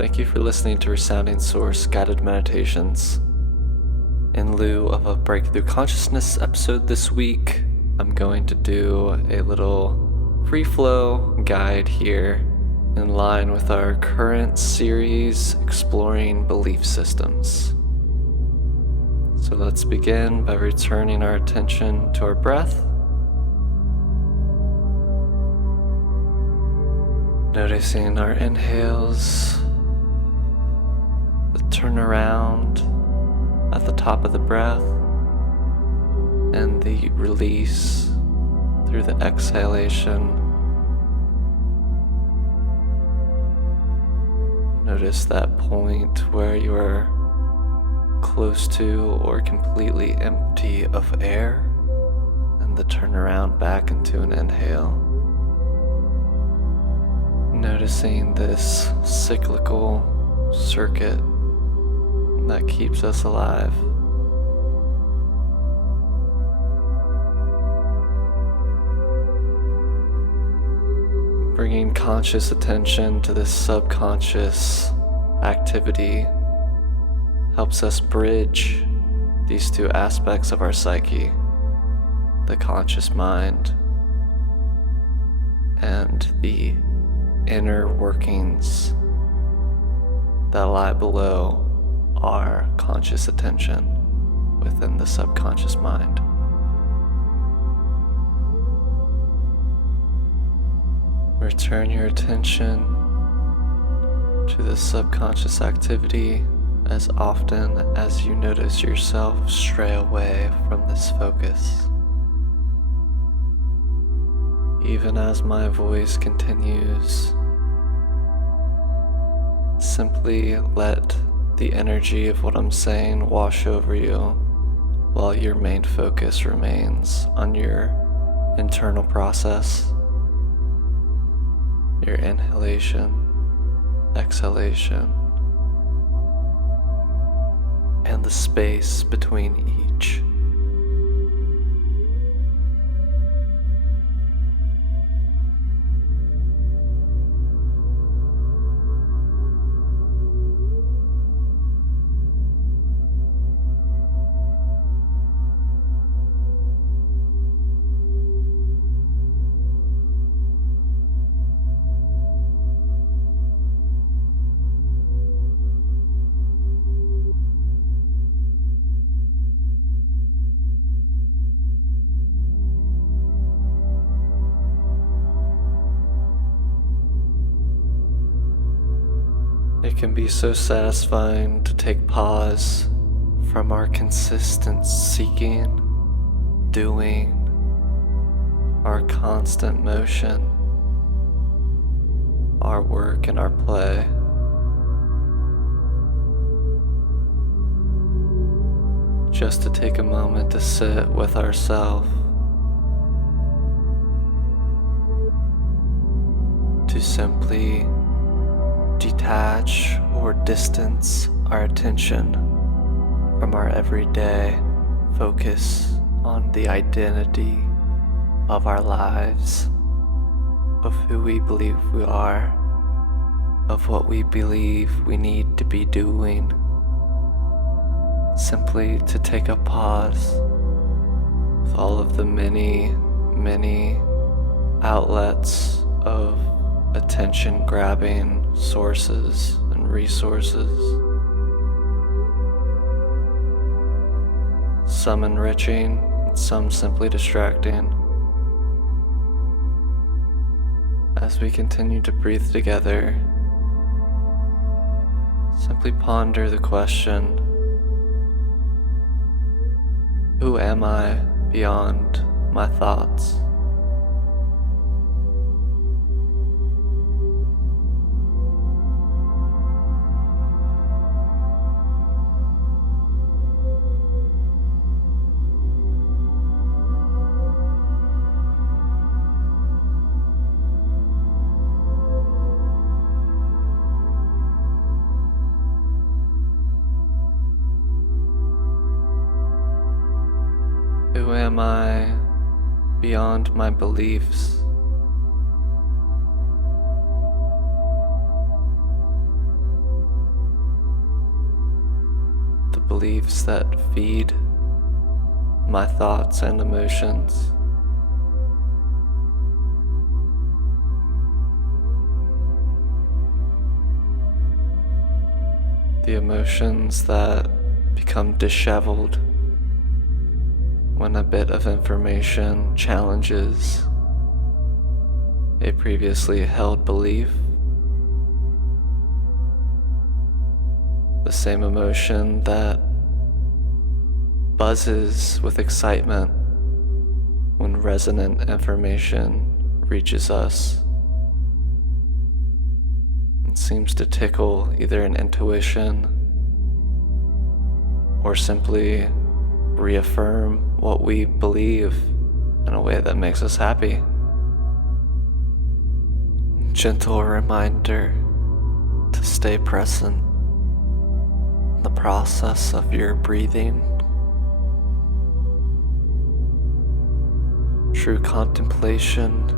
Thank you for listening to Resounding Source Guided Meditations. In lieu of a Breakthrough Consciousness episode this week, I'm going to do a little free flow guide here in line with our current series exploring belief systems. So let's begin by returning our attention to our breath. Noticing our inhales, the turnaround at the top of the breath, and the release through the exhalation. Notice that point where you are close to or completely empty of air, and the turnaround back into an inhale. Noticing this cyclical circuit that keeps us alive. Bringing conscious attention to this subconscious activity helps us bridge these two aspects of our psyche, the conscious mind and the inner workings that lie below our conscious attention within the subconscious mind. Return your attention to the subconscious activity as often as you notice yourself stray away from this focus. Even as my voice continues, simply let the energy of what I'm saying wash over you while your main focus remains on your internal process, your inhalation, exhalation, and the space between each. It can be so satisfying to take pause from our consistent seeking, doing, our constant motion, our work and our play. Just to take a moment to sit with ourselves, to simply detach or distance our attention from our everyday focus on the identity of our lives, of who we believe we are, of what we believe we need to be doing. Simply to take a pause with all of the many outlets of attention-grabbing sources and resources, some enriching and some simply distracting. As we continue to breathe together, simply ponder the question, who am I beyond my thoughts? Who am I beyond my beliefs? beliefs that feed my thoughts and emotions. The emotions that become disheveled when a bit of information challenges a previously held belief. The same emotion that buzzes with excitement when resonant information reaches us and seems to tickle either an intuition or simply reaffirm what we believe in a way that makes us happy. Gentle reminder to stay present in the process of your breathing. True contemplation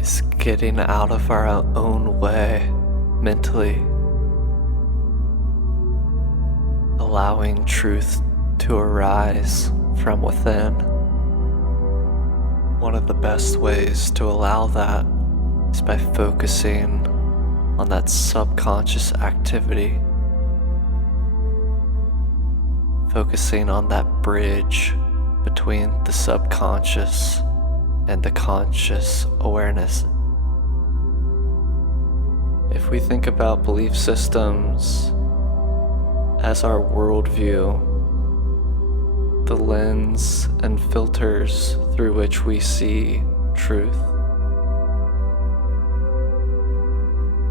is getting out of our own way mentally, allowing truth to arise from within. One of the best ways to allow that is by focusing on that subconscious activity, focusing on that bridge between the subconscious and the conscious awareness. If we think about belief systems as our worldview, the lens and filters through which we see truth,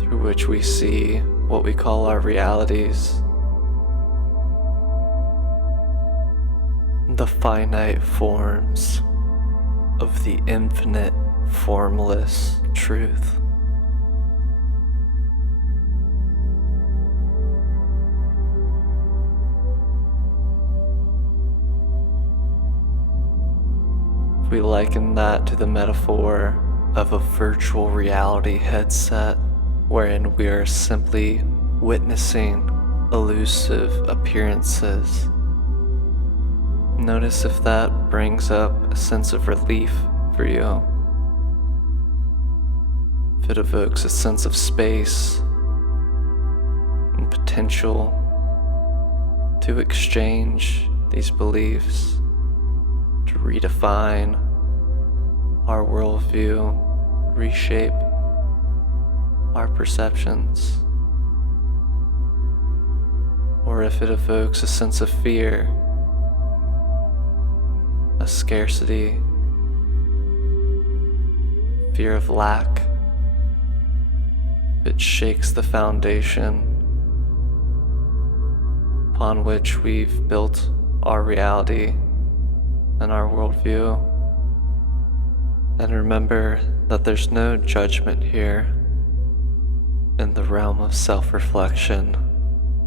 through which we see what we call our realities, the finite forms of the infinite, formless truth. We liken that to the metaphor of a virtual reality headset wherein we are simply witnessing elusive appearances. Notice if that brings up a sense of relief for you. If it evokes a sense of space and potential to exchange these beliefs, to redefine our worldview, reshape our perceptions. Or if it evokes a sense of fear, a scarcity, fear of lack, if it shakes the foundation upon which we've built our reality and our worldview. And remember that there's no judgment here. In the realm of self-reflection,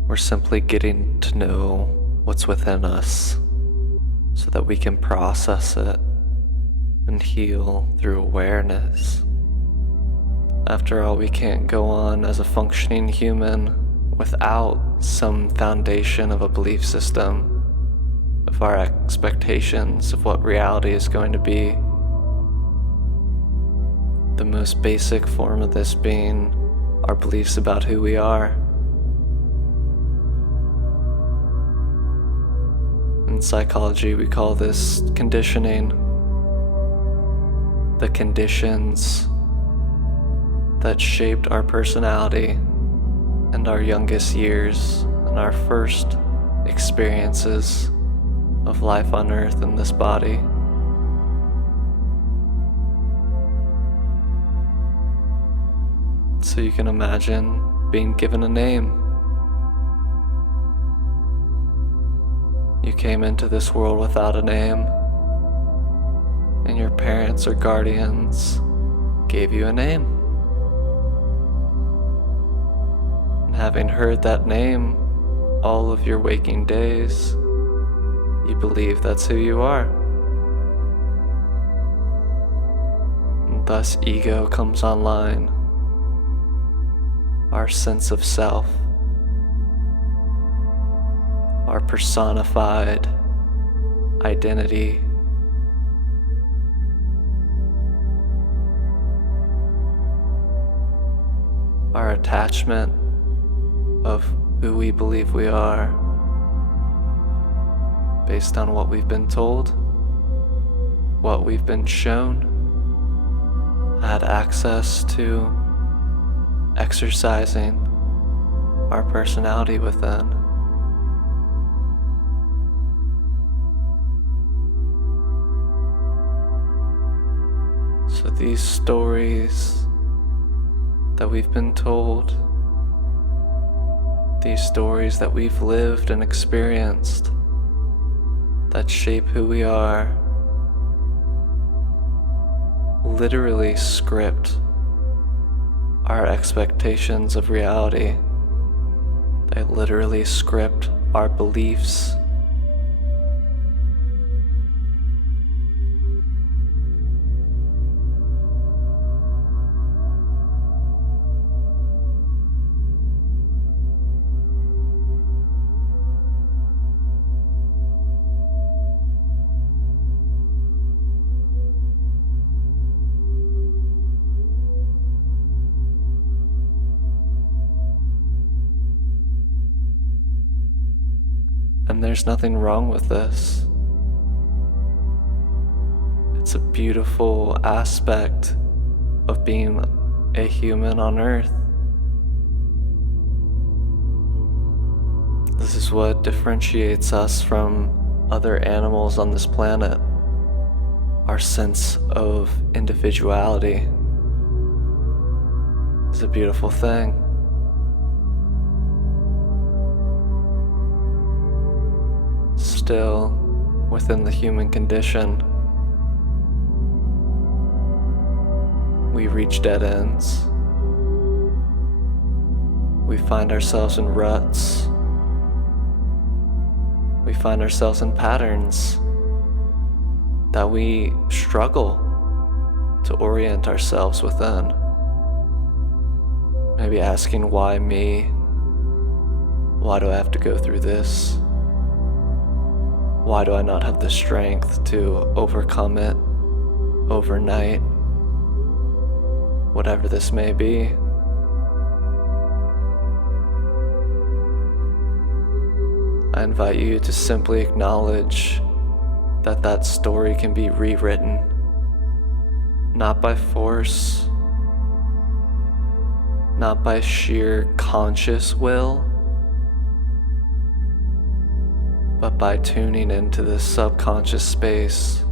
we're simply getting to know what's within us so that we can process it and heal through awareness. After all, we can't go on as a functioning human without some foundation of a belief system, of our expectations of what reality is going to be. The most basic form of this being our beliefs about who we are. In psychology, we call this conditioning. The conditions that shaped our personality and our youngest years and our first experiences of life on earth in this body. So you can imagine being given a name. You came into this world without a name, and your parents or guardians gave you a name. And having heard that name all of your waking days, you believe that's who you are. And thus ego comes online, our sense of self. our personified identity. Our attachment of who we believe we are based on what we've been told, what we've been shown, had access to exercising our personality within. So these stories that we've been told, these stories that we've lived and experienced that shape who we are, literally script our expectations of reality. They literally script our beliefs. And there's nothing wrong with this. It's a beautiful aspect of being a human on Earth. This is what differentiates us from other animals on this planet. Our sense of individuality is a beautiful thing. Still, within the human condition, we reach dead ends. We find ourselves in ruts. We find ourselves in patterns that we struggle to orient ourselves within. Maybe asking, why me? Why do I have to go through this? Why do I not have the strength to overcome it overnight? Whatever this may be. I invite you to simply acknowledge that that story can be rewritten, not by force, not by sheer conscious will, but by tuning into this subconscious space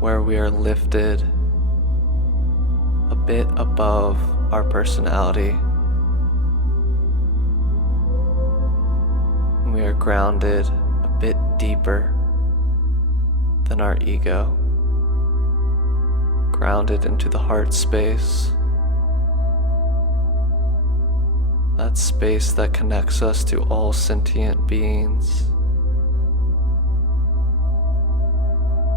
where we are lifted a bit above our personality. We are grounded a bit deeper than our ego. Grounded into the heart space, that space that connects us to all sentient beings,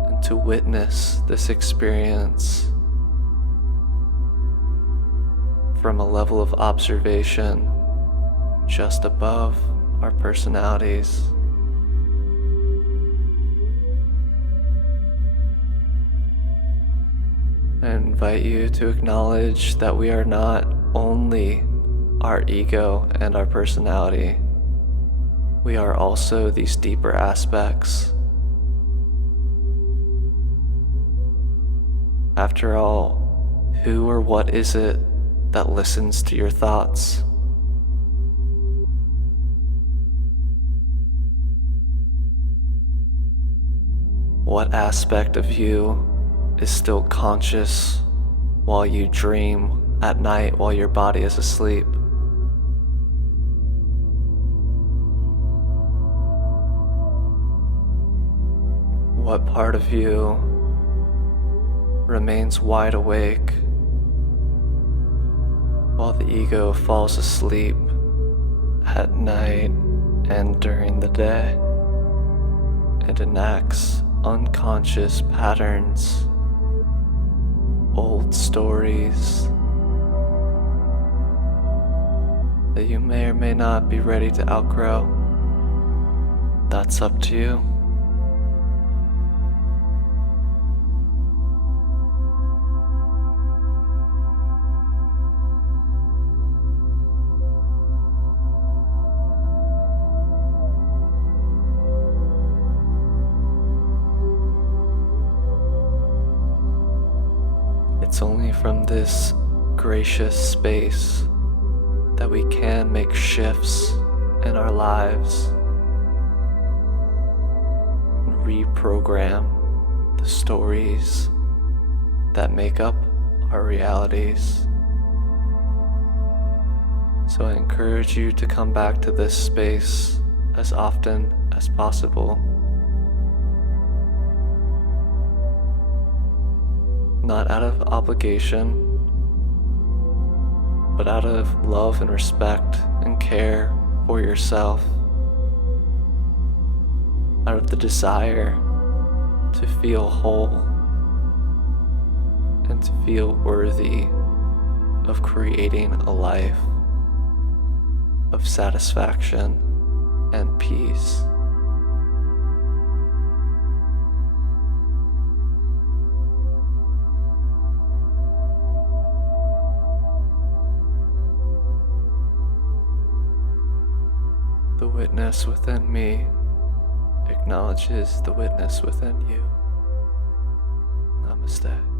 and to witness this experience from a level of observation just above our personalities. I invite you to acknowledge that we are not only our ego and our personality, we are also these deeper aspects. After all, who or what is it that listens to your thoughts? What aspect of you is still conscious while you dream at night while your body is asleep? What part of you remains wide awake while the ego falls asleep at night and during the day? It enacts unconscious patterns, old stories that you may or may not be ready to outgrow. That's up to you. It's only from this gracious space that we can make shifts in our lives and reprogram the stories that make up our realities. So I encourage you to come back to this space as often as possible. Not out of obligation, but out of love and respect and care for yourself, out of the desire to feel whole and to feel worthy of creating a life of satisfaction and peace. The witness within me acknowledges the witness within you. Namaste.